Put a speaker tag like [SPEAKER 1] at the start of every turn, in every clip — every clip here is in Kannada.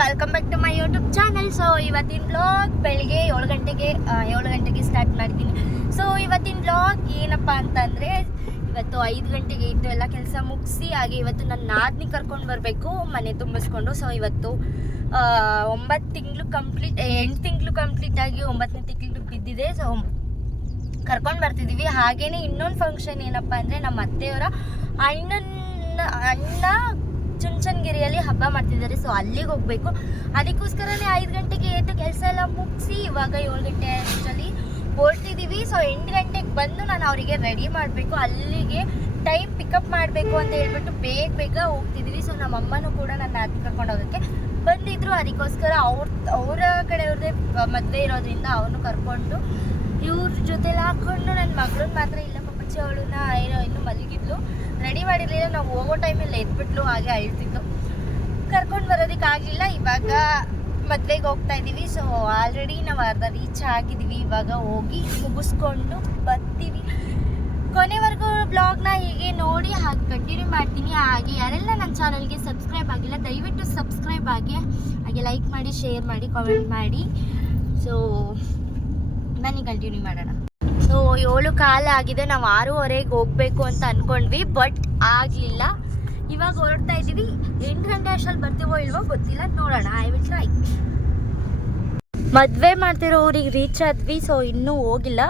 [SPEAKER 1] Welcome back to my YouTube channel so ಇವತ್ತಿನ ಬ್ಲಾಗ್ ಬೆಳಿಗ್ಗೆ ಏಳು ಗಂಟೆಗೆ ಏಳು ಗಂಟೆಗೆ ಸ್ಟಾರ್ಟ್ ಮಾಡ್ತೀನಿ. ಸೊ ಇವತ್ತಿನ ಬ್ಲಾಗ್ ಏನಪ್ಪ ಅಂತಂದರೆ, ಇವತ್ತು ಐದು ಗಂಟೆಗೆ ಇದ್ದು ಎಲ್ಲ ಕೆಲಸ ಮುಗಿಸಿ, ಹಾಗೆ ಇವತ್ತು ನನ್ನ ನಾದ್ನಿ ಕರ್ಕೊಂಡು ಬರಬೇಕು, ಮನೆ ತುಂಬಿಸ್ಕೊಂಡು. ಸೊ ಇವತ್ತು ಒಂಬತ್ತು ತಿಂಗಳು ಕಂಪ್ಲೀಟ್ ಎಂಟು ತಿಂಗಳು ಕಂಪ್ಲೀಟ್ ಆಗಿ ಒಂಬತ್ತನೇ ತಿಂಗಳು ಬಿದ್ದಿದೆ. ಸೊ ಕರ್ಕೊಂಡು ಬರ್ತಿದ್ದೀವಿ ಹಾಗೆಯೇ ಇನ್ನೊಂದು ಫಂಕ್ಷನ್ ಏನಪ್ಪ ಅಂದರೆ, ನಮ್ಮ ಅತ್ತೆಯವರ ಅಣ್ಣನ, ಅಣ್ಣ ಚುಂಚನಗಿರಿಯಲ್ಲಿ ಹಬ್ಬ ಮಾಡ್ತಿದ್ದಾರೆ. ಸೊ ಅಲ್ಲಿಗೆ ಹೋಗಬೇಕು. ಅದಕ್ಕೋಸ್ಕರನೇ ಐದು ಗಂಟೆಗೆ ಎದ್ದು ಕೆಲಸ ಎಲ್ಲ ಮುಗಿಸಿ ಇವಾಗ ಏಳು ಗಂಟೆ ಅಷ್ಟರಲ್ಲಿ ಹೊರಟಿದ್ದೀವಿ ಸೊ ಎಂಟು ಗಂಟೆಗೆ ಬಂದು ನಾನು ಅವರಿಗೆ ರೆಡಿ ಮಾಡಬೇಕು. ಅಲ್ಲಿಗೆ ಟೈಮ್ ಪಿಕಪ್ ಮಾಡಬೇಕು ಅಂತ ಹೇಳ್ಬಿಟ್ಟು ಬೇಗ ಬೇಗ ಹೋಗ್ತಿದ್ದೀವಿ ಸೊ ನಮ್ಮ ಅಮ್ಮನೂ ಕೂಡ ನನ್ನ ಅದು ಕರ್ಕೊಂಡು ಹೋಗೋಕ್ಕೆ ಬಂದಿದ್ರು. ಅದಕ್ಕೋಸ್ಕರ ಅವ್ರ, ಅವರ ಕಡೆಯವ್ರದ್ದೇ ಮದುವೆ ಇರೋದ್ರಿಂದ ಅವನು ಕರ್ಕೊಂಡು ಇವ್ರ ಜೊತೆಲಿ ಹಾಕ್ಕೊಂಡು ನನ್ನ ಮಗಳನ್ನ ಮಾತ್ರ ಇಲ್ಲ ಪಪ್ಪಚ್ಚಿ ಅವಳನ್ನ ಏನೋ ಇನ್ನೂ ಮಲಗಿದ್ಲು. ರೆಡಿ ಮಾಡಿರಲಿಲ್ಲ. ನಾವು ಹೋಗೋ ಟೈಮಲ್ಲಿ ಎದ್ಬಿಟ್ಲು, ಹಾಗೆ ಅಳ್ತಿತ್ತು ಕರ್ಕೊಂಡು ಬರೋದಕ್ಕಾಗಲಿಲ್ಲ ಇವಾಗ ಮದ್ವೆಗೆ ಹೋಗ್ತಾ ಇದ್ದೀವಿ. ಸೊ ಆಲ್ರೆಡಿ ನಾವು ಅರ್ಧ ರೀಚ್ ಆಗಿದ್ದೀವಿ. ಇವಾಗ ಹೋಗಿ ಮುಗಿಸ್ಕೊಂಡು ಬರ್ತೀವಿ. ಕೊನೆವರೆಗೂ ಬ್ಲಾಗ್ನ ಹೀಗೆ ನೋಡಿ, ಹಾಗೆ ಕಂಟಿನ್ಯೂ ಮಾಡ್ತೀನಿ. ಹಾಗೆ ಯಾರೆಲ್ಲ ನನ್ನ ಚಾನಲ್ಗೆ ಸಬ್ಸ್ಕ್ರೈಬ್ ಆಗಿಲ್ಲ, ದಯವಿಟ್ಟು ಸಬ್ಸ್ಕ್ರೈಬ್ ಆಗಿ. ಹಾಗೆ ಲೈಕ್ ಮಾಡಿ ಶೇರ್ ಮಾಡಿ ಕಾಮೆಂಟ್ ಮಾಡಿ. ಸೊ ಬನ್ನಿ ಕಂಟಿನ್ಯೂ ಮಾಡೋಣ. ಸೊ ಏಳು ಕಾಲ ಆಗಿದೆ ನಾವು ಆರೂವರೆಗೆ ಹೋಗ್ಬೇಕು ಅಂತ ಅನ್ಕೊಂಡ್ವಿ ಬಟ್ ಆಗಲಿಲ್ಲ. ಇವಾಗ ಹೊರಡ್ತಾ ಇದ್ದೀವಿ. ಎಂಟು ಗಂಟೆ ಅಷ್ಟಲ್ಲಿ ಬರ್ತೀವೋ ಇಲ್ವೋ ಗೊತ್ತಿಲ್ಲ ನೋಡೋಣ. ಐ ವಿಲ್ ಟ್ರೈ ಮದುವೆ ಮಾಡ್ತಿರೋ ಊರಿಗೆ ರೀಚ್ ಆದ್ವಿ ಸೊ ಇನ್ನೂ ಹೋಗಿಲ್ಲ.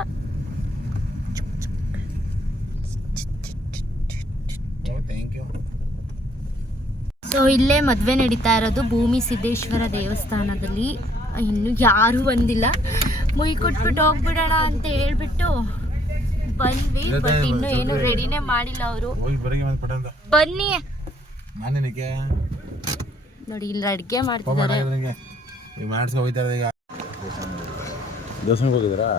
[SPEAKER 1] ಸೊ ಇಲ್ಲೇ ಮದುವೆ ನಡೀತಾ ಇರೋದು ಭೂಮಿ ಸಿದ್ದೇಶ್ವರ ದೇವಸ್ಥಾನದಲ್ಲಿ. ಇನ್ನು ಯಾರೂ ಬಂದಿಲ್ಲ. ಮುಯ್ ಕೊಟ್ಬಿಟ್ಟು ಹೋಗ್ಬಿಡೋಣ ಅಂತ ಹೇಳ್ಬಿಟ್ಟು ಬಂದ್ವಿ. ಬಟ್ ಇನ್ನು ಏನು ರೆಡಿನೇ ಮಾಡಿಲ್ಲ ಅವರು. ಬನ್ನಿ. ನೋಡಿ ಇಲ್ಲಿ ಅಡ್ಗೆ ಮಾಡ್ತಿದ್ದಾರೆ.
[SPEAKER 2] ದೇವಸ್ಥಾನಕ್ಕೆ ಹೋಗಿದ್ದೀರಾ?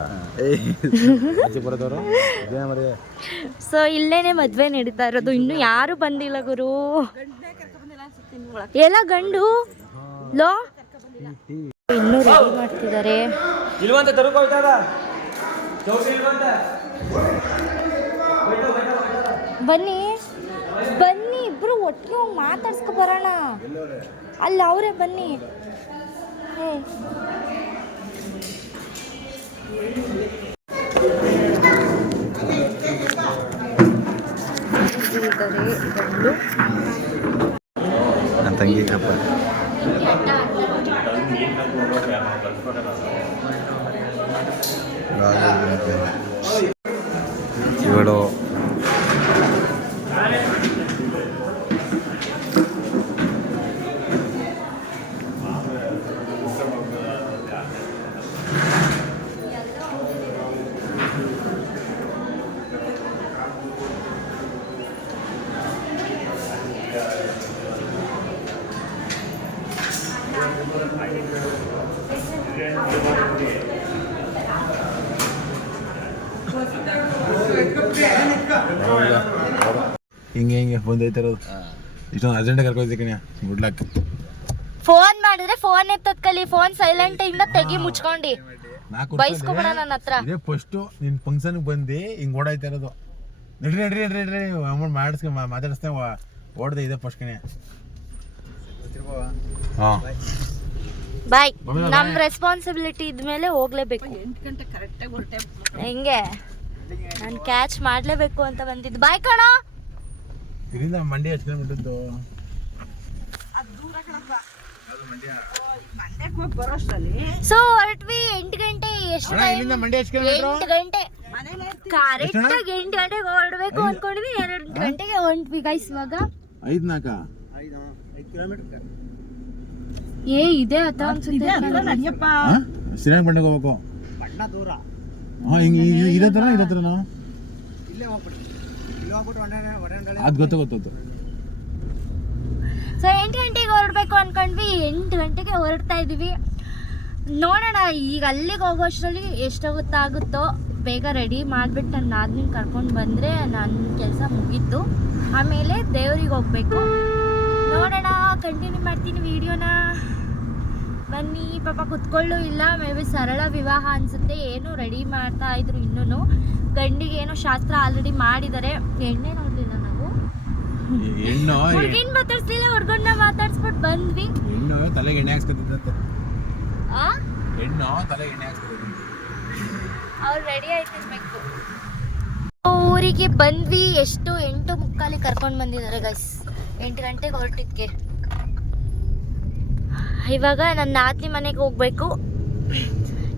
[SPEAKER 1] ಸೊ ಇಲ್ಲೇನೆ ಮದ್ವೆ ನಡೀತಾ ಇರೋದು. ಇನ್ನು ಯಾರು ಬಂದಿಲ್ಲ ಗುರು. ಎಲ್ಲ ಗಂಡು? ಲೋ? ರೆಡಿ ಮಾಡ್ತಿದ್ದಾರೆ.
[SPEAKER 3] ಇಲ್ವಂತ
[SPEAKER 1] ಬನ್ನಿ ಬನ್ನಿ ಇಬ್ರು ಒಟ್ಟಿಗೆ ಹೋಗಿ ಮಾತಾಡ್ಸ್ಕೊ ಬರೋಣ. ಅಲ್ಲ ಅವರೇ ಬನ್ನಿ. ಹೇ
[SPEAKER 2] ನನ್ನ ತಂಗಿ ಕಪ್ಪ ಇವಳು ಹಿಂಗೆ ಹಿಂಗೆ ಬಂದೈತೆ ಇರೋದು ಇಷ್ಟೊಂದು ಅರ್ಜೆಂಟಾಗಿ ಕರ್ಕೊಯ್ತು ಕಣ್ಯ ಗುಡ್ ಲಕ್
[SPEAKER 1] ಫೋನ್ ಮಾಡಿದ್ರೆ ಫೋನ್ ಎತ್ತದ ಕಲಿ ಫೋನ್ ಸೈಲೆಂಟ್ ಇಂದ ತೆಗಿ ಮುಚ್ಕೊಂಡಿ. ಬೈಸ್ಕೊಬೇಡ ನನ್ನ ಹತ್ರ.
[SPEAKER 2] ಇದೇ ಫಸ್ಟ್ ನಿನ್ನ ಫಂಕ್ಷನ್ಗೆ ಬಂದು ಹಿಂಗೆ ಓಡಾಯ್ತಾ ಇರೋದು. ನಡ್ರಿ ನಡ್ರಿ ನಡ್ರಿ ನಡ್ರಿ. ಅಮೌಂಟ್ ಮಾಡಿಸ್ಕೊ ಮಾತಾಡಿಸ್ತೇ ಓಡ್ದೆ ಇದೆ ಫಸ್ಟ್ ಕಣೆ. ಹಾಂ.
[SPEAKER 1] ಬಾಯ್
[SPEAKER 2] ಹೋಗಲೇಬೇಕು.
[SPEAKER 1] ನಮ್
[SPEAKER 2] ಗಂಟೆ
[SPEAKER 1] ರೆಸ್ಪಾನ್ಸಿಬಿಲಿಟಿ ಇದ್ಮೇಲೆ ಹೋಗ್ಲೇಬೇಕು ಹೆಂಗೆ? ನಾನು ಕ್ಯಾಚ್ ಮಾಡಲೇಬೇಕು ಅಂತ ಬಂದಿದ್ದು. ಬಾಯ್ ಕಣ.
[SPEAKER 2] ಇದರಿಂದ ಮಂಡಿ ಕಿಲೋಮೀಟರ್ದು
[SPEAKER 1] ಸೊ ಹೊರಟ್ವಿ ಎಂಟು ಗಂಟೆ ಎಷ್ಟು
[SPEAKER 2] ಇಲ್ಲಿಂದ ಮಂಡಿ ಕಿಲೋಮೀಟರ್
[SPEAKER 1] ಎಂಟು ಗಂಟೆ. ಕರೆಕ್ಟ್ ಆಗಿ ಎಂಟು ಗಂಟೆಗೆ ಹೊರಡ್ಬೇಕು ಅನ್ಕೊಂಡ್ವಿ ಎರಡು ಗಂಟೆಗೆ ಹೊಂಟ್ವಿ ಗೈಸ್ ಇವಾಗ.
[SPEAKER 2] ಐದು ನಾಲ್ಕ?
[SPEAKER 1] ಏ ಇದೆ ಅತ್ತ ಅನ್ಸುತ್ತೆ.
[SPEAKER 2] ಶ್ರೀರಂಗ ಬಂಡೆಗೆ ಹೋಗ್ಬೇಕು? ಹಾಂ ಹಿಂಗೆ ಇದೇ ಥರ ಇದೇ ಥರನಾ ಅದು ಗೊತ್ತು ಗೊತ್ತು
[SPEAKER 1] ಸೊ ಎಂಟು ಗಂಟೆಗೆ ಹೊರಡ್ಬೇಕು ಅನ್ಕೊಂಡ್ವಿ. ಎಂಟು ಗಂಟೆಗೆ ಹೊರಡ್ತಾ ಇದೀವಿ ನೋಡೋಣ, ಈಗ ಅಲ್ಲಿಗೆ ಹೋಗೋಷ್ಟರಲ್ಲಿ ಎಷ್ಟೊತ್ತಾಗುತ್ತೋ, ಬೇಗ ರೆಡಿ ಮಾಡಿಬಿಟ್ಟು ನನ್ನ ಆದ್ಮೇಲೆ ಕರ್ಕೊಂಡು ಬಂದರೆ ನನ್ನ ಕೆಲಸ ಮುಗೀತು. ಆಮೇಲೆ ದೇವ್ರಿಗೆ ಹೋಗಬೇಕು. ನೋಡೋಣ ಕಂಟಿನ್ಯೂ ಮಾಡ್ತೀನಿ ವಿಡಿಯೋನ. ಬನ್ನಿ, ಪಾಪ ಕುತ್ಕೊಳ್ಳೂ ಇಲ್ಲ. ಮೇ ಬಿ ಸರಳ ವಿವಾಹ ಅನ್ಸುತ್ತೆ. ಏನು ರೆಡಿ ಮಾಡ್ತಾ ಇದ್ರು ಇನ್ನೂ ಗಂಡಿಗೆ ಏನೋ ಶಾಸ್ತ್ರ ಆಲ್ರೆಡಿ ಮಾಡಿದರೆ ಎಣ್ಣೆ ನೋಡ್ಲಿಲ್ಲ ನಾವು? ಹುಡುಗಿನ ಮಾತಾಡ್ಸ್ಲಿಲ್ಲ ಹುಡ್ಗನ್ನ ಮಾತಾಡ್ಸ್ಬಿಟ್ಟು ಬಂದ್ವಿ.
[SPEAKER 2] ಹೆಣ್ಣು ತಲೆಗೆ ಎಣ್ಣೆ ಹಾಕ್ಸ್ಕೊತಿದ್ದಂತೆ
[SPEAKER 1] ಆ?
[SPEAKER 2] ಹೆಣ್ಣು ತಲೆಗೆ ಎಣ್ಣೆ ಹಾಕ್ಸ್ಕೊತಿದ್ದಂತೆ
[SPEAKER 1] ಅವ್ರು ರೆಡಿ ಆಯ್ತಿರ್ಬೇಕು ಊರಿಗೆ ಬಂದ್ವಿ ಎಷ್ಟು ಎಂಟು ಮುಕ್ಕಾಲಿ ಕರ್ಕೊಂಡು ಬಂದಿದ್ದಾರೆ ಗೈಸ್ ಎಂಟು ಗಂಟೆಗೆ ಹೊರಟಿದ್ಕೆ. ಇವಾಗ ನನ್ನ ನಾತಿ ಮನೆಗೆ ಹೋಗ್ಬೇಕು.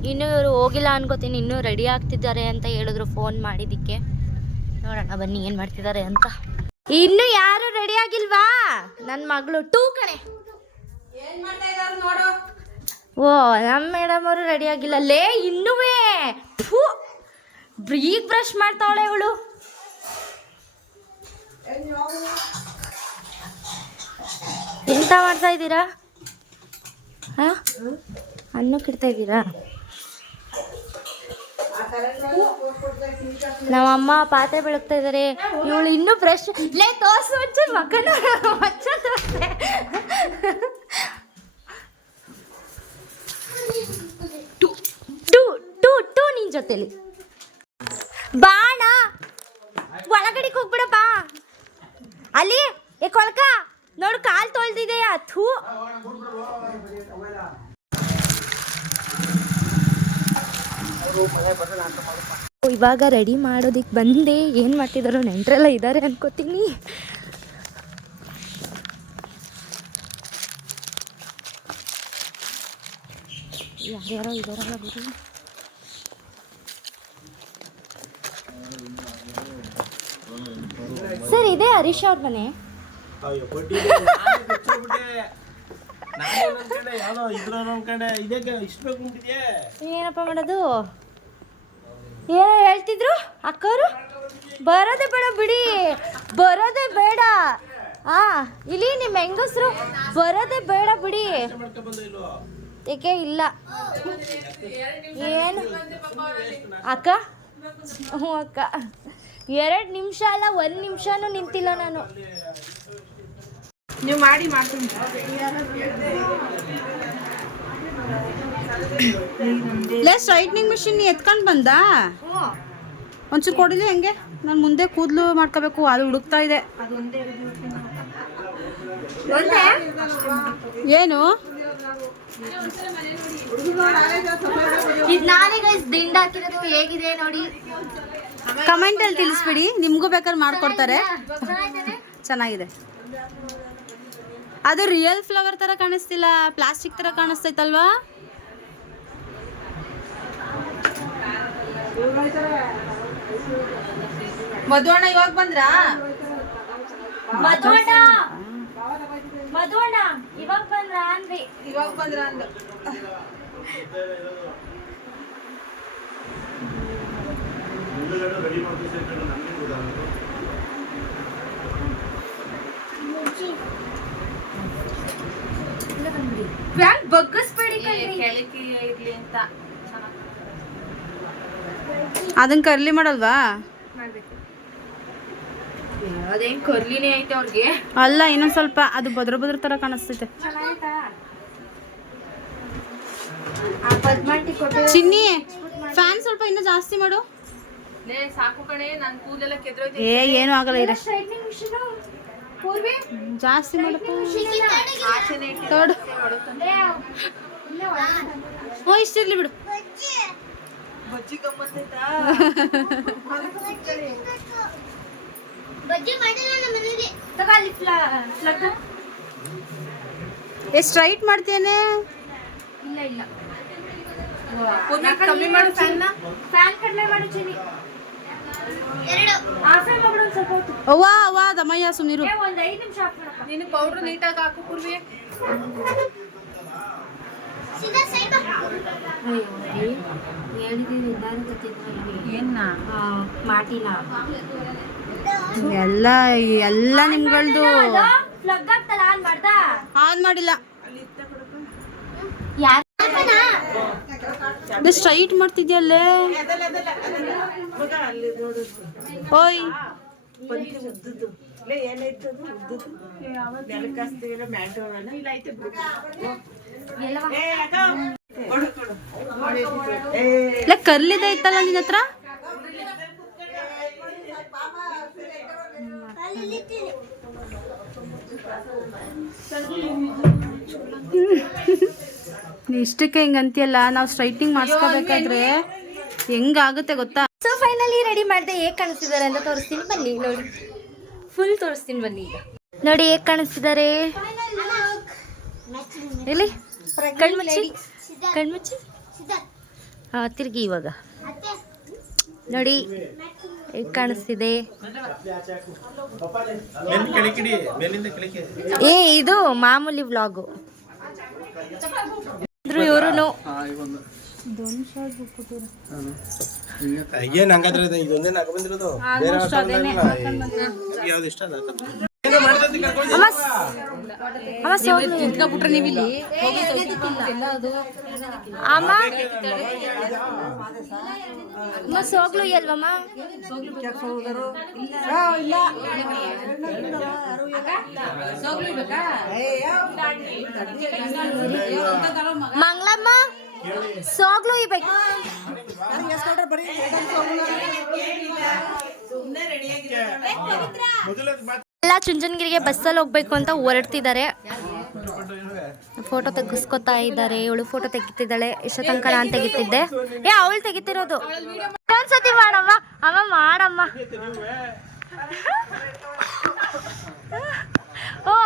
[SPEAKER 1] ಇನ್ನೂ ಇವರು ಹೋಗಿಲ್ಲ ಅನ್ಕೋತೀನಿ, ಇನ್ನೂ ರೆಡಿ ಆಗ್ತಿದ್ದಾರೆ ಅಂತ ಹೇಳಿದ್ರು ಫೋನ್ ಮಾಡಿದ್ದಕ್ಕೆ. ನೋಡೋಣ, ಬನ್ನಿ, ಏನು ಮಾಡ್ತಿದ್ದಾರೆ ಅಂತ. ಇನ್ನು ಯಾರು ರೆಡಿ ಆಗಿಲ್ವಾ? ನನ್ನ ಮಗಳು ಟೂ ಕಣೆ. ಓ ನಮ್ಮ ಮೇಡಮ್ ಅವರು ರೆಡಿ ಆಗಿಲ್ಲ. ಲೇ, ಇನ್ನುವೇ. ಈಗ ಬ್ರಷ್ ಮಾಡ್ತಾವಳೆ ಇವಳು. ಎಂತ ಮಾಡ್ತಾ ಇದ್ದೀರಾ? ಹಾ ಅನ್ನಕ್ಕೆ ಇಡ್ತಾ ಇದ್ದೀರಾ? ನಮ್ಮಮ್ಮ ಪಾತ್ರೆ ಬೆಳಗ್ತಾ ಇದ್ದಾರೆ ಇವಳು ಇನ್ನೂ ಫ್ರೆಶ್ ಲೇ, ತೋರ್ಸು ಹಚ್ಚ ಮಕ್ಕನ ಟು ನಿನ್ ಜೊತೆಲಿ. ಬಾಣ ಒಳಗಡೆಗೆ ಹೋಗ್ಬಿಡ ಅಲ್ಲಿ, ಏ, ಕೊಳಕ. ನೋಡು, ಕಾಲ್ ತೊಳ್ದಿದೆಯಾ? ಥೂ. ಇವಾಗ ರೆಡಿ ಮಾಡೋದಿಕ್ ಬಂದೆ. ಏನು ಮಾಡ್ತಿದಾರೋ ನೆಂಟ್ರೆಲ್ಲ ಇದ್ದಾರೆ ಅನ್ಕೋತೀನಿ. ಯಾರ್ಯಾರೋ ಇದಾರಲ್ಲ ಗುರು. ಸರ್ ಇದೇ ಹರೀಶ್ ಅವ್ರ ಮನೆ
[SPEAKER 3] ಅಯ್ಯೋ ಬಡ್ಡಿ ನಾನು ಅನ್ಕೊಂಡೆ
[SPEAKER 1] ಏನಪ್ಪ ಮಾಡೋದು? ಏನೋ ಹೇಳ್ತಿದ್ರು? ಅಕ್ಕವರು? ಬರೋದೇ ಬೇಡ ಬಿಡಿ. ಬರೋದೇ ಬೇಡ. ಆ, ಇಲ್ಲಿ ನಿಮ್ಮ ಹೆಂಗಸ್ರು, ಬರೋದೇ ಬೇಡ ಬಿಡಿ. ಏಕೆ ಇಲ್ಲ? ಏನು? ಅಕ್ಕ? ಹ್ಞೂ ಅಕ್ಕ. ಎರಡು ನಿಮಿಷ ಅಲ್ಲ, ಒಂದು ನಿಮಿಷನೂ ನಿಂತಿಲ್ಲ ನಾನು.
[SPEAKER 4] ನೀವು ಮಾಡಿ ಮಾಡ್ತೀನಿ. ಲೇ ಸ್ಟ್ರೈಟ್ನಿಂಗ್ ಮಿಷಿನ್ ಎತ್ಕೊಂಡು ಬಂದ? ಒಂಚೂರು ಕೊಡಿಲಿ ಹೆಂಗೆ? ನಾನು ಮುಂದೆ ಕೂದಲು ಮಾಡ್ಕೋಬೇಕು ಅದು ಹುಡುಕ್ತಾ ಇದೆ. ಏನು?
[SPEAKER 1] ಇದು ನಾನೇ ಗೈಸ್ ದಿಂಡ್ ಹಾಕಿರೋದು ಹೇಗಿದೆ ನೋಡಿ.
[SPEAKER 4] ಕಮೆಂಟಲ್ಲಿ ತಿಳಿಸ್ಬಿಡಿ ನಿಮಗೂ ಬೇಕಾದ್ರೆ ಮಾಡ್ಕೊಡ್ತಾರೆ? ಚೆನ್ನಾಗಿದೆ. ಅದು ರಿಯಲ್ ಫ್ಲವರ್ ತರ ಕಾಣಿಸ್ತಿಲ್ಲ ಪ್ಲಾಸ್ಟಿಕ್ ತರ ಕಾಣಿಸ್ತೈತಲ್ವಾ? ಮಧುವಣ್ಣ ಇವಾಗ ಬಂದ್ರಾ?
[SPEAKER 1] ಮಧುವಣ್ಣ! ಮಧುವಣ್ಣ. ಇವಾಗ ಬಂದ್ರ ಅಂದ್ರಿ
[SPEAKER 4] ಇವಾಗ ಬಂದ್ರ ಅಂದು.
[SPEAKER 1] ಬ್ಯಾಂಕ್ ಬಗ್ಗಿಸ್ಬೇಡಿ ಅಂತ
[SPEAKER 4] ಅದನ್ನ ಕರ್ಲಿ ಮಾಡಲ್ವಾ?
[SPEAKER 1] ಅದೇನ್ ಕರ್ಲಿನೇ ಐತೆ ಅವ್ರಿಗೆ.
[SPEAKER 4] ಅಲ್ಲ ಇನ್ನೊಂದ್ ಸ್ವಲ್ಪ ಅದು ಬದ್ರ ಬದ್ರ ತರ ಕಾಣಿಸ್ತೈತೆ. ಚಿನ್ನಿ ಫ್ಯಾನ್ ಸ್ವಲ್ಪ ಇನ್ನೂ ಜಾಸ್ತಿ ಮಾಡು.
[SPEAKER 5] ಸಾಕು ಕಣೆ ನನ್ ಕೂದಲೆಲ್ಲ ಕೆದ್ರೋಯ್ತು
[SPEAKER 4] ಏ ಏನು ಆಗಲ್ಲ
[SPEAKER 1] ಪೂರ್ವಿ
[SPEAKER 4] ಜಾಸ್ತಿ ತೋಡು. ಹ್ಞೂ ಇಷ್ಟಿರ್ಲಿ ಬಿಡು. ಎಷ್ಟು ರೈಟ್ ಮಾಡ್ತೇನೆ
[SPEAKER 1] ಇಲ್ಲ ಇಲ್ಲ.
[SPEAKER 5] ಕಮ್ಮಿ ಮಾಡು ಫ್ಯಾನ್ನ.
[SPEAKER 1] ಫ್ಯಾನ್ ಕಡಿಮೆ ಮಾಡು ಚಿನಿ.
[SPEAKER 4] ಅವ್ವ ಅವ್ವ ದಮ್ಮಯ್ಯ ಸುಮ್ನಿರು
[SPEAKER 1] ಏ, ಒಂದ್ ಐದು ನಿಮಿಷ ಆಫ್ ಮಾಡಪ್ಪ
[SPEAKER 5] ನೀನು ಪೌಡ್ರ್ ನೀಟಾಗಿ ಹಾಕು ಪೂರ್ವಿ
[SPEAKER 1] ಹೇಳಿದೀವಿ
[SPEAKER 5] ಏನ್ನ?
[SPEAKER 1] ಮಾಟಿನ
[SPEAKER 4] ಎಲ್ಲ ಎಲ್ಲ ನಿಮ್ಗಳ್ದು.
[SPEAKER 1] ಆನ್
[SPEAKER 4] ಮಾಡಿಲ್ಲ. ಸ್ಟ್ರೈಟ್ ಮಾಡ್ತಿದ್ಯಲ್ಲೇ? ಓಯ್. ಇಲ್ಲ ಕರ್ಲಿದೆ ಇತ್ತಲ್ಲ ನಿನ್ನ ಹತ್ರ? ಇಷ್ಟಕ್ಕೆ ಹಿಂಗೆ ಅಂತಿಯಲ್ಲ? ನಾವು ಸ್ಟ್ರೈಟಿಂಗ್ ಮಾಡಿಸ್ಕೋಬೇಕಾದ್ರೆ ಹೆಂಗಾಗುತ್ತೆ ಗೊತ್ತಾ?
[SPEAKER 1] ಸೊ ಫೈನಲಿ ರೆಡಿ ಮಾಡಿದೆ ಹೇಗೆ ಕಾಣಿಸ್ತಿದ್ದಾರೆ ಅಂತ ತೋರಿಸ್ತೀನಿ ಬನ್ನಿ ನೋಡಿ. ಫುಲ್ ತೋರಿಸ್ತೀನಿ ಬನ್ನಿ ಈಗ. ನೋಡಿ ಹೇಗೆ ಕಾಣಿಸ್ತಿದ್ದಾರೆ? ಎಲ್ಲಿ? ಕಣ್ಮುಚ್ಚಿ? ಕಣ್ಮುಚ್ಚಿ? ಹಾಂ ತಿರುಗಿ ಇವಾಗ. ನೋಡಿ ಹೇಗೆ ಕಾಣಿಸ್ತಿದೆ? ಏ ಇದು ಮಾಮೂಲಿ ವ್ಲಾಗು ಇವರು
[SPEAKER 3] ಏನ್ ಹಂಗಾದ್ರೆ ಇದು. ಇದೊಂದೇ ನಾಕ ಬಂದಿರೋದು. ಯಾವ್ದು ಇಷ್ಟ? ಅದ?
[SPEAKER 1] ಅಮ್ಮ. ಸೋಗ್ಲು ಅಮ್ಮ? ಸೋಗ್ಲು ಎಲ್ಲ ಚುಂಚನಗಿರಿಗೆ ಬಸ್ಸಲ್ಲಿ ಹೋಗ್ಬೇಕು ಅಂತ ಹೊರಡ್ತಿದ್ದಾರೆ. ಫೋಟೋ ತೆಗಿಸ್ಕೊತಾ ಇದ್ದಾರೆ. ಇವಳು ಫೋಟೋ ತೆಗಿತಿದ್ದಾಳೆ. ಇಷ್ಟ ತನಕ ನಾನು ತೆಗಿತಿದ್ದೆ. ಏ ಅವಳು ತೆಗಿತಿರೋದು. ಒಂದ್ಸತಿ ಮಾಡಮ್ಮ. ಅಮ್ಮ ಮಾಡಮ್ಮ. ಓ.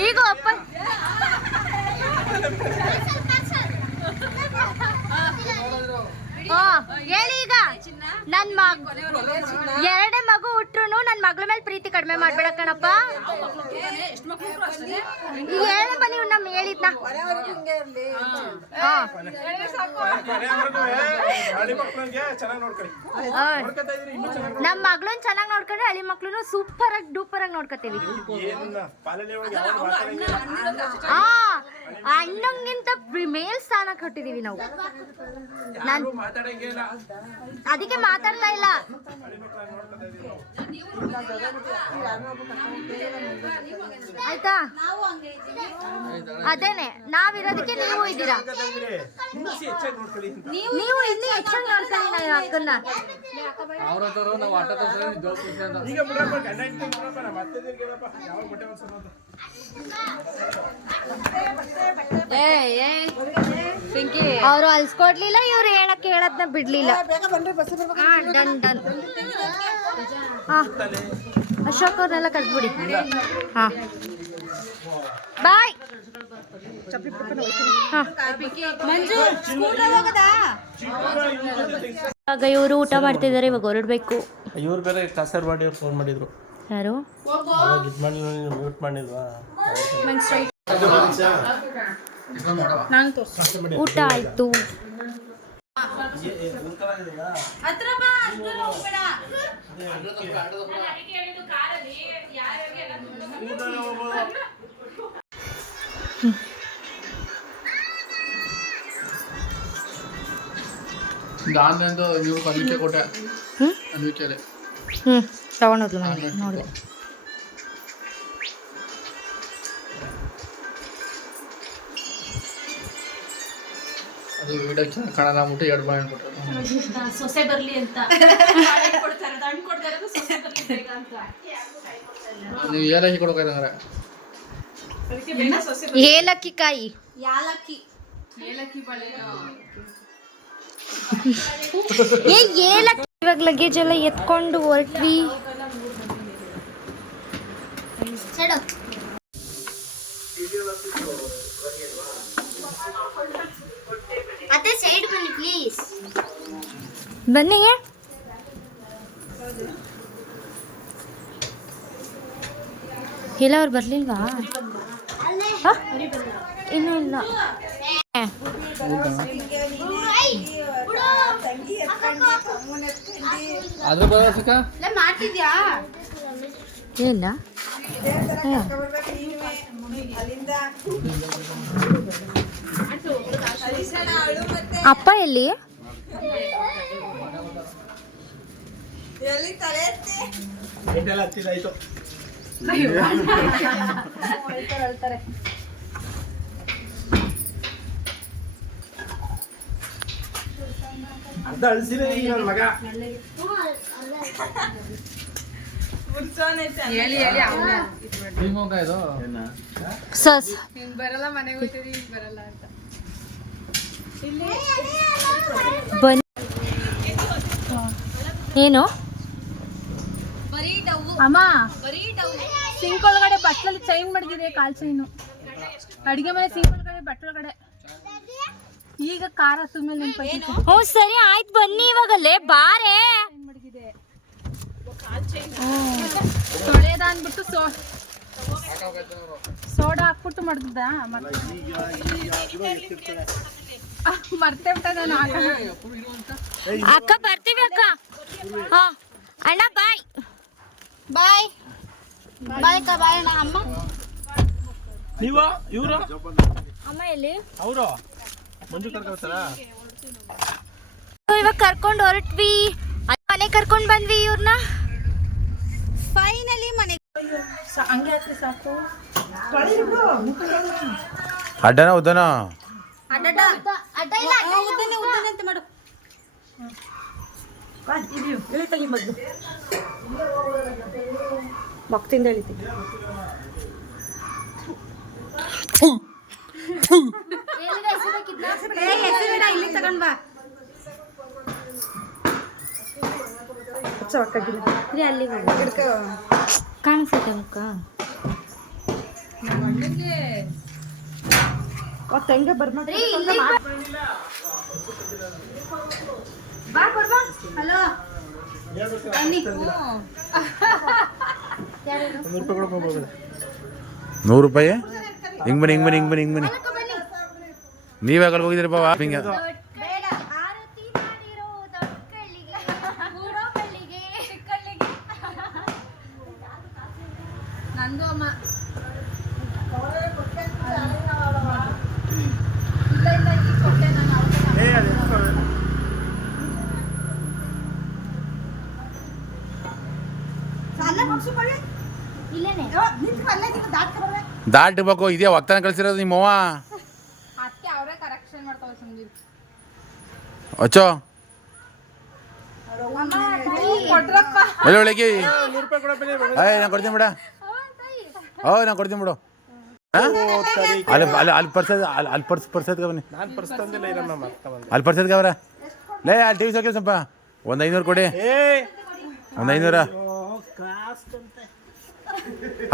[SPEAKER 1] ಈಗ ಅಪ್ಪ ಆ, ಹೇಳಿ ಈಗ ನನ್ ಮಗ ಎರಡೇ ಮಗು ಹುಟ್ರು ನನ್ ಮಗಳ ಮೇಲೆ ಪ್ರೀತಿ ಕಡಿಮೆ ಮಾಡ್ಬೇಡ ಕಣಪ್ಪ. ಹೇಳ ಬನ್ನಿ ನಮ್ ಹೇಳಿದ್ನ. ನಮ್ ಮಗಳನ್ ಚೆನ್ನಾಗಿ ನೋಡ್ಕೊಂಡ್ರೆ ಹಳಿ ಮಕ್ಳು ಸೂಪರ್ ಆಗಿ ಡೂಪರ್ ಆಗಿ ನೋಡ್ಕೋತೀವಿ. ಅಣ್ಣಂಗಿಂತ ಮೇಲ್ ಸ್ಥಾನ ಕೊಟ್ಟಿದೀವಿ ನಾವು. ನಾನು ಅದಕ್ಕೆ ಮಾತಾಡ್ತಾ ಇಲ್ಲ. ಆಯ್ತಾ? ಅದೇನೆ ನಾವಿರೋದಕ್ಕೆ ನೀವು ಇದ್ದೀರಾ?
[SPEAKER 3] ಇನ್ನೂ ಹೆಚ್ಚಾಗಿ ನೋಡ್ಕೊಳ್ಳಿ
[SPEAKER 1] ನೀವು ಇನ್ನೂ ಹೆಚ್ಚಾಗಿ ನಾವು ಆಟ ಅಕ್ಕನ್ನ
[SPEAKER 3] ಈಗ ಬಿಡಪ್ಪ ಬಿಡಪ್ಪ ನಮ್ಮ ಅತ್ತೆ ತಿರ್ಗಿರಪ್ಪ ಯಾವಾಗ ಬಟ್ಟೆ.
[SPEAKER 1] ಅವ್ರು ಅಲ್ಸ್ಕೊಡ್ಲಿಲ್ಲ ಇವ್ರು ಹೇಳಕ್ ಹೇಳದ್ನ ಬಿಡ್ಲಿಲ್ಲ. ಹಾ ಡನ್ ಡನ್. ಹಾ ಅಶೋಕ್ ಅವ್ರನ್ನೆಲ್ಲ ಕಟ್ಬಿಡಿ ಹಾ. ಬಾಯ್. ಇವಾಗ ಇವರು ಊಟ ಮಾಡ್ತಿದ್ದಾರೆ ಇವಾಗ ಹೊರಡ್ಬೇಕು.
[SPEAKER 3] ಇವ್ರು ಬೇರೆ ಕಾಸರವಾಡಿ ಅವ್ರು ಫೋನ್ ಮಾಡಿದ್ರು.
[SPEAKER 1] ಯಾರು? ಊಟ ಆಯ್ತು.
[SPEAKER 6] ನೀವು ಕೊಟ್ಟೆ.
[SPEAKER 1] ಹ್ಮ್. ತಗೊಂಡೋದ್ಲು ಮನೆಗೆ ನೋಡಿದೆ
[SPEAKER 6] ಅದು ವಿಡಿಯೋ ಚೆನ್ನಾಗಿ ಕಾಣಲ್ಲ ಅಂದ್ಬಿಟ್ಟು ಎರಡು ಬಾಯ್ ಕೊಟ್ಟರು
[SPEAKER 5] ಸೊಸೆ ಬರ್ಲಿ ಅಂತ. ಕೊಡ್ತಾರೆ ಹಣ್ಣು ಕೊಡ್ತಾರೆ ಸೊಸೆ ಬರ್ಲಿ ಅಂತ.
[SPEAKER 6] ನೀವು ಏಲಕ್ಕಿ ಕೊಡ್ಬೇಕಂದ್ರೆ.
[SPEAKER 5] ಅದಕ್ಕೆ ಬೇಗ ಸೊಸೆ
[SPEAKER 1] ಏಲಕ್ಕಿ ಕಾಯಿ.
[SPEAKER 5] ಯಾಲಕ್ಕಿ. ಏಲಕ್ಕಿ ಬಳೆ
[SPEAKER 1] ಏ ಏಲಕ್ಕಿ ಇವಾಗ ಲಗೇಜ್ ಎಲ್ಲ ಎತ್ಕೊಂಡು ಹೊರಟ್ವಿ.
[SPEAKER 7] ಅತ್ತೆ ಸೈಡ್ ಬನ್ನಿ ಪ್ಲೀಸ್
[SPEAKER 1] ಬನ್ನಿ. ಇಲ್ಲ ಅವ್ರು ಬರ್ಲಿಲ್ವಾ ಹ? ಇನ್ನೂ ಇಲ್ಲ.
[SPEAKER 6] ಅದ್ರ
[SPEAKER 1] ಇಲ್ಲ. ಅಪ್ಪ ಎಲ್ಲಿ?
[SPEAKER 3] ಗಂಟೆಲ್ಲ ಹತ್ತಿದಾಯ್ತು ಅರ್ಧ
[SPEAKER 1] ಬನ್ನಿ. ಏನು?
[SPEAKER 4] ಅಮ್ಮ. ಸಿಂಕ್ ಒಳಗಡೆ ಬಟ್ಟಲಲ್ಲಿ ಚೈನ್ ಮಾಡಿದಿದೆ ಕಾಲ್ ಚೈನು ಅಡಿಗೆ ಮನೆ ಸಿಂಕ್ ಒಳಗಡೆ ಬಟ್ಟಲಗಡೆ ಈಗ ಖಾರ ಸುಮ್ಮನೆ
[SPEAKER 1] ಹ್ಞೂ ಸರಿ ಆಯ್ತು ಬನ್ನಿ ಇವಾಗಲ್ಲೇ ಬಾರೆ.
[SPEAKER 4] ತೊಳೆದ ಅಂದ್ಬಿಟ್ಟು ಸೋ ಸೋಡಾ ಹಾಕ್ಬಿಟ್ಟು ಮಾಡ್ದ ಮರ್ತೇ ಬಿಟ್ಟ ನಾನು
[SPEAKER 1] ಅಕ್ಕ ಬರ್ತೀವಿ ಅಕ್ಕ. ಹಾ ಅಣ್ಣ ಬಾಯ್.
[SPEAKER 7] ಬಾಯ್. ಬಾಯ್ ಅಕ್ಕ ಬಾಯ್ ಅಣ್ಣ ಅಮ್ಮ.
[SPEAKER 3] ನೀವ? ಇವ್ರ?
[SPEAKER 1] ಅಮ್ಮ ಎಲ್ಲಿ?
[SPEAKER 3] ಅವರು? ಮಂಜು ಕರ್ಕೊಳ್ತಾರ
[SPEAKER 1] ಇವಾಗ ಕರ್ಕೊಂಡು ಹೊರಟ್ವಿ. ಮನೆ ಕರ್ಕೊಂಡು ಬಂದ್ವಿ ಇವ್ರನ್ನ
[SPEAKER 7] ಫೈನಲಿ ಮನೆ
[SPEAKER 4] ಹಂಗೆ ಹಾಕಿ ಸಾಕು.
[SPEAKER 2] ಅಡ್ಡನ ಉದ್ದನ?
[SPEAKER 7] ಅಡ್ಡ ಇಲ್ಲ ಉದ್ದನೆ ಉದ್ದನೆ ಅಂತ ಮಾಡು
[SPEAKER 4] ಭಕ್ತಿಯಿಂದ ಹೇಳಿದ್ದೀನಿ ಇಲ್ಲಿ ತಗೊಂಡ್ ಬಾ.
[SPEAKER 1] ಅಲ್ಲಿ ಕಾಣಿಸುತ್ತೆ ಮುಖ
[SPEAKER 4] ಹೆಂಗೆ ಬರ್ಬೇಕು? ಹಲೋ.
[SPEAKER 3] ನೂರು ರೂಪಾಯಿ?
[SPEAKER 2] ನೂರು ಹಿಂಗ್ ಬನ್ನಿ ಹಿಂಗ್ ಬನ್ನಿ ಹಿಂಗ್ ಬನ್ನಿ ಹಿಂಗ್ ಬನ್ನಿ. ನೀವ್ ಹೋಗಿದ್ರಿ ಬಾವ? ಹಿಂಗೆ
[SPEAKER 7] ಬೇಡ ಆರತಿ ಮಾಡಿರೋ ದೊಡ್ಡ ಕಳ್ಳಿಗೆ ಮೂಡೋ ಕಳ್ಳಿಗೆ
[SPEAKER 4] ನಂದು ಅಮ್ಮ
[SPEAKER 3] ಏ ಅದು ಎತ್ಕೊ.
[SPEAKER 7] ಇಲ್ಲೇನೆ
[SPEAKER 2] ದಾಟ್ಬೇಕು ಇದೇ ಒಗ್ತಾನೆ ಕಳ್ಸಿರೋದು ನಿಮ್ಮವ್ವ?
[SPEAKER 4] ಸುಮ್ಮನೆ
[SPEAKER 2] ಅಚ್ಚೋ. ಒಳಗೆ ಅಯ್ಯ ನಾನು ಕೊಡ್ತೀನಿ ಬಿಡ. ಓ ನಾನು ಕೊಡ್ತೀನಿ ಬಿಡು? ಅಲ್ಲಿ ಅಲ್ಲಿ ಅಲ್ಲಿ ಪರ್ಸದ್ ಅಲ್ಲಿ ಅಲ್ಲಿ ಪರ್ಸ್ ಪರ್ಸದ್ಗೆ ಬನ್ನಿ. ಅಲ್ಲಿ ಪರ್ಸದ್ಗೆ ಅವರ ಲೇ ಅಲ್ಲಿ ಟಿ ವಿ ಸಾಕಿ ಸ್ವಲ್ಪ. ಒಂದು ಐನೂರು ಕೊಡಿ.
[SPEAKER 3] ಏ
[SPEAKER 2] ಒಂದು ಐನೂರ.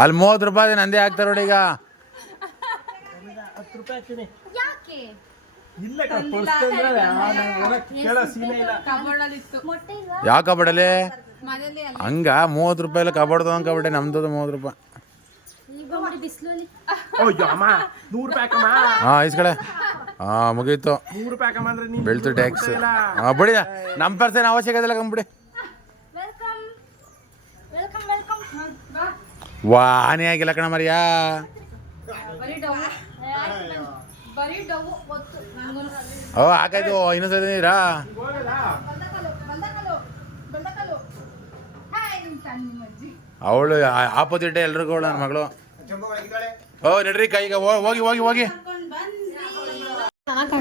[SPEAKER 2] ಅಲ್ಲಿ ಮೂವತ್ತು ರೂಪಾಯಿ ನಂದೇ ಹಾಕ್ತಾರೆ ನೋಡಿ ಈಗ.
[SPEAKER 3] ಹತ್ತು ರೂಪಾಯಿ ಹಾಕ್ತೀನಿ.
[SPEAKER 7] ಯಾಕೆ?
[SPEAKER 3] ಇಲ್ಲ
[SPEAKER 2] ಯಾವ ಕಬಡಲೆ ಹಂಗ ಮೂವತ್ತು ರೂಪಾಯಿ ಕಬಡ್ದು ಒಂದು ಕಬಡ್ಡಿ ನಮ್ದು ಮೂವತ್ತು ರೂಪಾಯಿ.
[SPEAKER 3] ಹಾಂ
[SPEAKER 2] ಹಾಂ ಇಸ್ಕಡೆ ಹಾಂ ಮುಗೀತು. ಬೆಳ್ತು ಟ್ಯಾಕ್ಸ್. ಹಾಂ ಬಿಡಿ ನಮ್ಮ ಪರ್ಸೇನು ಅವಶ್ಯಕತೆ ಇಲ್ಲ ಕಂಬಿಡಿ
[SPEAKER 7] ವೆಲ್ಕಮ್ ವೆಲ್ಕಮ್ ವೆಲ್ಕಮ್
[SPEAKER 2] ವಾ ಆನೆ ಆಗಿಲ್ಲ ಕಣ ಮರಿಯಾ.
[SPEAKER 4] ಬರೀ ಡವ್ ಬರೀ ಡವ್ ಗೊತ್ತು ನಂಗೂ
[SPEAKER 2] ಓ ಹಾಗಾಯ್ತು ಇನ್ನೊಂದು ಸಲ ನೀರಾ ಅವಳು ಆಪೋಸಿಟ್ ಎಲ್ರಿಗೂ ಅವಳು ನನ್ನ ಮಗಳು. ಓ ನಡ್ರಿ ಕೈಗ ಹೋಗಿ ಹೋಗಿ ಹೋಗಿ.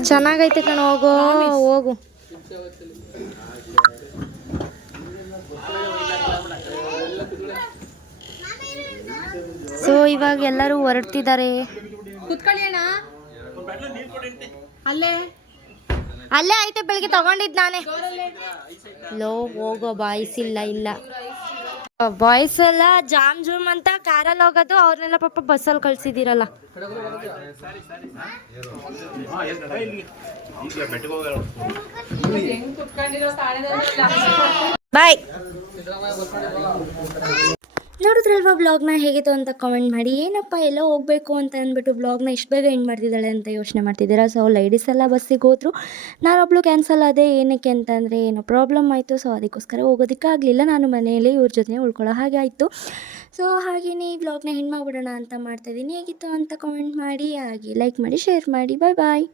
[SPEAKER 1] ಚೆನ್ನಾಗೈತೆ ಕಣ ಹೋಗೋ ಹೋಗು. ಸೊ ಇವಾಗ ಎಲ್ಲರೂ ಹೊರಡ್ತಿದ್ದಾರೆ.
[SPEAKER 4] ಅಲ್ಲೇ.
[SPEAKER 1] ಅಲ್ಲೇ ಐತೆ ಬೆಳಿಗ್ಗೆ ತಗೊಂಡಿದ್ ನಾನೇ. ಲೋ ಹೋಗೋ ಬಾಯ್ಸ್ ಇಲ್ಲ ಇಲ್ಲ. ಬಾಯ್ಸ್ ಎಲ್ಲ ಜಾಮ್ ಜೂಮ್ ಅಂತ ಕಾರಲ್ಲಿ ಹೋಗೋದು ಅವ್ರನ್ನೆಲ್ಲ ಪಾಪ ಬಸ್ಸಲ್ಲಿ
[SPEAKER 5] ಕಳ್ಸಿದಿರಲ್ಲ
[SPEAKER 1] ಬಾಯ್ ನೋಡಿದ್ರಲ್ವಾ ವ್ಲಾಗ್ನ ಹೇಗಿತ್ತು ಅಂತ ಕಾಮೆಂಟ್ ಮಾಡಿ? ಏನಪ್ಪ ಎಲ್ಲ ಹೋಗಬೇಕು ಅಂತ ಅಂದ್ಬಿಟ್ಟು ವ್ಲಾಗ್ನ ಇಷ್ಟು ಬೇಗ ಎಂಡ್ ಮಾಡ್ತಿದ್ದಾಳೆ ಅಂತ ಯೋಚನೆ ಮಾಡ್ತಿದ್ದೀರಾ? ಸೊ ಲೇಡೀಸ್ ಎಲ್ಲ ಬಸ್ಸಿಗೆ ಹೋದ್ರು. ನಾನೊಬ್ಳು ಕ್ಯಾನ್ಸಲ್ ಆದೆ, ಏನಕ್ಕೆ ಅಂತಂದರೆ ಏನೋ ಪ್ರಾಬ್ಲಮ್ ಆಯಿತು. ಸೊ ಅದಕ್ಕೋಸ್ಕರ ಹೋಗೋದಕ್ಕಾಗಲಿಲ್ಲ ನಾನು ಮನೆಯಲ್ಲಿ ಇವ್ರ ಜೊತೆ ಉಳ್ಕೊಳ್ಳೋ ಹಾಗೆ ಆಯಿತು. ಸೊ ಹಾಗೆಯೇ ಈ ಬ್ಲಾಗ್ನ ಹೆಣ್ಣು ಮಾಡ್ಬಿಡೋಣ ಅಂತ ಮಾಡ್ತಾಯಿದ್ದೀನಿ ಹೇಗಿತ್ತು ಅಂತ ಕಾಮೆಂಟ್ ಮಾಡಿ, ಹಾಗೆ ಲೈಕ್ ಮಾಡಿ ಶೇರ್ ಮಾಡಿ. ಬಾಯ್ ಬಾಯ್